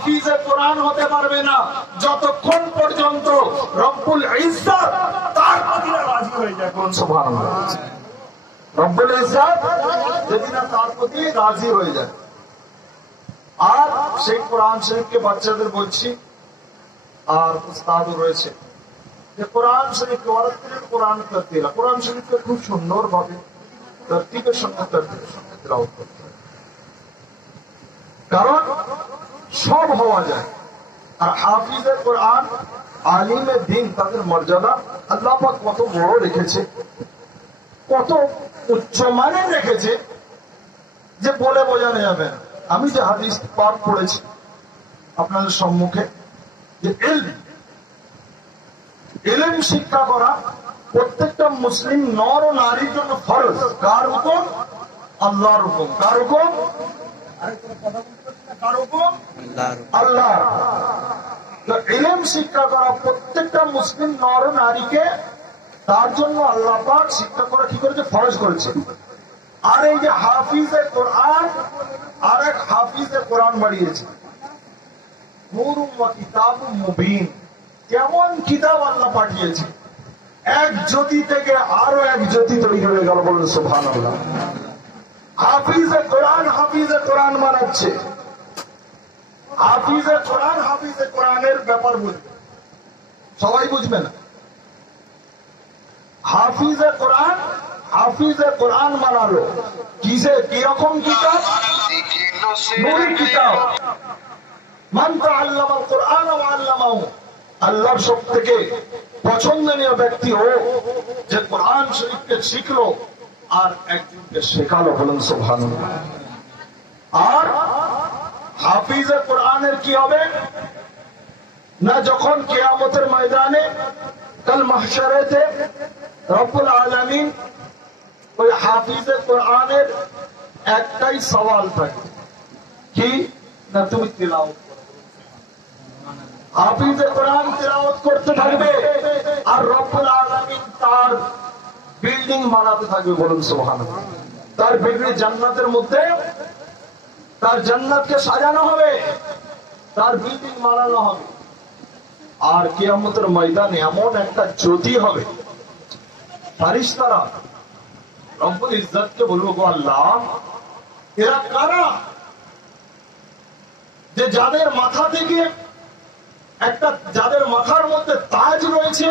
হাফিজে কোরআন হতে পারবে না যতক্ষণ পর্যন্ত রব্বুল ইজ্জত তার প্রতি রাজি হয়ে যায়। কোন সুবহানাল্লাহ। রব্বুল ইজ্জত যদি না তার প্রতি রাজি হয়ে যায়। আর সেই কোরআন শরীফকে বাচ্চাদের বলছি, আর উস্তাদও রয়েছে, যে কোরআন শরীফকে কোরআন তারতিল, কোরআন শরীফকে খুব সুন্দর ভাবে তারতিবের সঙ্গে তেলাওয়াত করতে হবে। কারণ সব হওয়া যায়। আর হাফিজের কোরআন, আলিমের দিন, তাদের মর্যাদা আল্লাহ পাক কত বড় রেখেছে, কত উচ্চমানের রেখেছে যে বলে বোঝানো যাবে না। আমি যে হাদিস পাঠ পড়েছি আপনাদের সম্মুখে, যে ইলম শিক্ষা করা প্রত্যেকটা মুসলিম নর ও নারীর জন্য ফরজ। কার হুকুম? আল্লাহর হুকুম। কার হুকুম? কার হুকুম? আল্লাহ। ইলম শিক্ষা করা প্রত্যেকটা মুসলিম নর ও নারীকে, তার জন্য আল্লাহ পাক শিক্ষা করা কি করেছে? ফরজ করেছে। আর এই যে হাফিজে কোরআন, আর এক হাফিজে কোরআন বাড়িয়েছে, নূরুম ওয়া কিতাবুম মুবিন। কেমন কিতাব আল্লাহ পাঠিয়েছে, এক জ্যোতি থেকে আরো এক জ্যোতি তৈরি হয়ে গেল। বলুন সুবহানাল্লাহ। হাফিজে কোরআন হাফিজে কোরআন বানাচ্ছে। হাফিজে কোরআন হাফিজে কোরআনের ব্যাপার বুঝবে, সবাই বুঝবে না। হাফিজে কোরআন হাফিজে কোরআন বানালো কিসে? কিরকম কিতাব? নূরি কিতাব। মান তাআল্লামাল কোরআন ওয়া আল্লামাহু। আল্লাহর সব থেকে পছন্দনীয় ব্যক্তি ও যে কোরআন শরীফকে শিখলো আর একজনকে শেখালো। বলুন সুবহানাল্লাহ। আর হাফিজে কোরআনের কি হবে না, যখন কিয়ামতের ময়দানে কাল মাহশারেতে রব্বুল আলামিন ওই হাফিজে কোরআনের একটাই সওয়াল থাকে, কি না তুমি তিলাওয়াত করো। হাফিজে কোরআন তিলাওয়াত করতে থাকবে আর রব্বুল আলামিন তার বিল্ডিং বানাতে থাকবে। বলুন সুবহানাল্লাহ। তার বিল্ডিং জান্নাতের মধ্যে, তার জান্নাতকে সাজানো হবে, তার বিল্ডিং বানানো হবে। আর কিয়ামতের ময়দানে এমন একটা জ্যোতি হবে, ফারিস্তারা রব্বুল ইজ্জতকে বলবো, গো আল্লাহ, এরা কারা যে যাদের মাথা থেকে একটা, যাদের মাথার মধ্যে তাজ রয়েছে,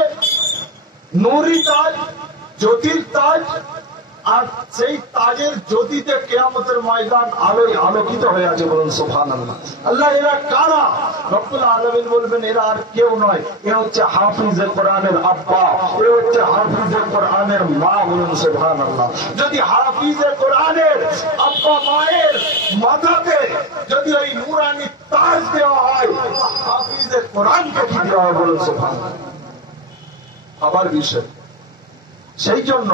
নূরি তাজ, জ্যোতির তাজ, আর সেই তাজের জ্যোতিতে কিয়ামতের ময়দান আলোয় আলোকিত হয়ে আছে। বলুন সুবহানাল্লাহ। আল্লাহ, এরা কারা? রব্বুল আলামিন বলবেন, এরা আর কেউ নয়, এ হচ্ছে হাফিজে কোরআনের আব্বা, এ হচ্ছে হাফিজে কোরআনের মা। বলুন সুবহানাল্লাহ। যদি হাফিজে কোরআনের আব্বা মায়ের মাথাতে যদি ওই নূরানি তাজ দেওয়া হয়, হাফিজে কোরআনকে কি দেওয়া হয়? বলুন সুবহানাল্লাহ। আবার বিষয়, সেই জন্য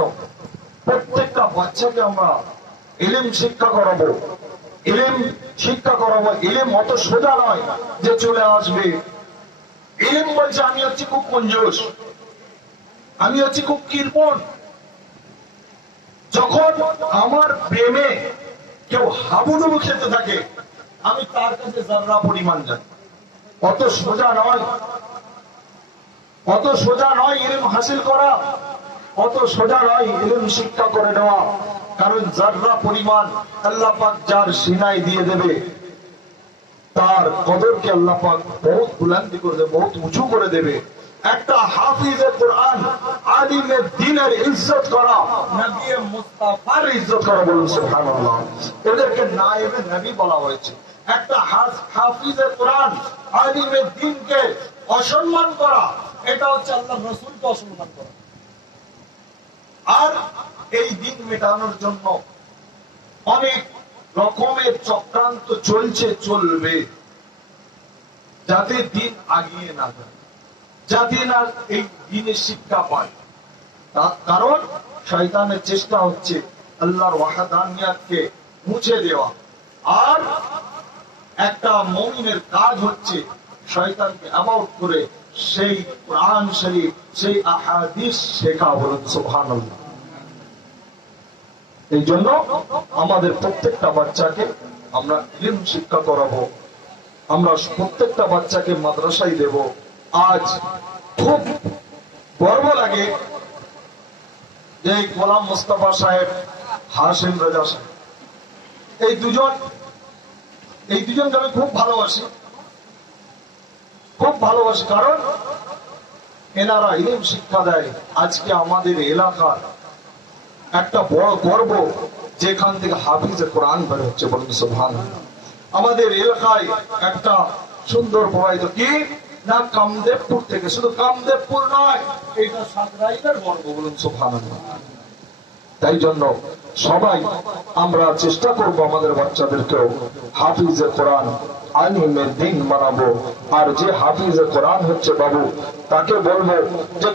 প্রত্যেকটা বাচ্চাকে আমরা ইলম শিক্ষা করাবো, ইলম শিক্ষা করাবো। ইলম অত সোজা নয় যে চলে আসবে। ইলম বলছে আমি হচ্ছি খুব কঞ্জুস, আমি হচ্ছি খুব কৃপণ। যখন আমার প্রেমে কেউ হাবুডুবু খেতে থাকে, আমি তার কাছে যারা পরিমাণ জানি। অত সোজা নয়, অত সোজা নয় ইলম হাসিল করা, অত সোজা নয় ইলম শিক্ষা করে নেওয়া। কারণ যারা পরিমাণ আল্লাহ পাক যার সিনায় দিয়ে দেবে, তার কদরকে আল্লাহ পাক বহুত বুলন্দি করে দেবে, বহুত উঁচু করে দেবে। একটা হাফিজে কোরআন আলিমের দ্বীনের ইজ্জত করা, নবী মুস্তাফার ইজ্জত করা। বলুন সুবহানাল্লাহ। এদেরকে নায়েবে নবী বলা হয়েছে। একটা হাফিজে কোরআন আলিমের দ্বীনকে অসম্মান করা, এটা হচ্ছে আল্লাহর রাসূলকে অসম্মান করা। আর এই দিন মেটানোর জন্য অনেক রকমের চক্রান্ত চলছে, চলবে, যাতে দিন আগিয়ে না যায়, যাতে না এই দিনের শিক্ষা পায়। কারণ শয়তানের চেষ্টা হচ্ছে আল্লাহর ওয়াহদানিয়াতকে মুছে দেওয়া। আর একটা মুমিনের কাজ হচ্ছে শয়তানকে অ্যাবাউট করে সেই কোরআন শরীফ, সেই আহাদিস শেখা। বলুন সুবহানাল্লাহ। এই জন্য আমাদের প্রত্যেকটা বাচ্চাকে আমরা ইলম শিক্ষা করাবো। আমরা প্রত্যেকটা বাচ্চাকে মাদ্রাসায় দেব। আজ খুব গর্ব লাগে যে গোলাম মোস্তফা সাহেব, হাসিম রাজা সাহেব, এই দুজনকে আমি খুব ভালোবাসি, কারণ এনারা ইলম শিক্ষা দেয়। আজকে আমাদের এলাকার একটা বড় গর্ব যেখান থেকে হাফিজে কোরআন বের হচ্ছে, বলুন সুবহানাল্লাহ। আমাদের এলাকায় একটা সুন্দর প্রবাহিত কি না, কামদেবপুর থেকে, শুধু কামদেবপুর নয়, এটা সাতরাইলের গর্ব, বলুন সুবহানাল্লাহ। তাই জন্য সবাই আমরা চেষ্টা করব আমাদের বাচ্চাদেরকেও হাফিজে কোরআন, আলিমের দিন বানাবো। আর যে হাফিজে কোরআন হচ্ছে বাবু, তাকে বলবো যে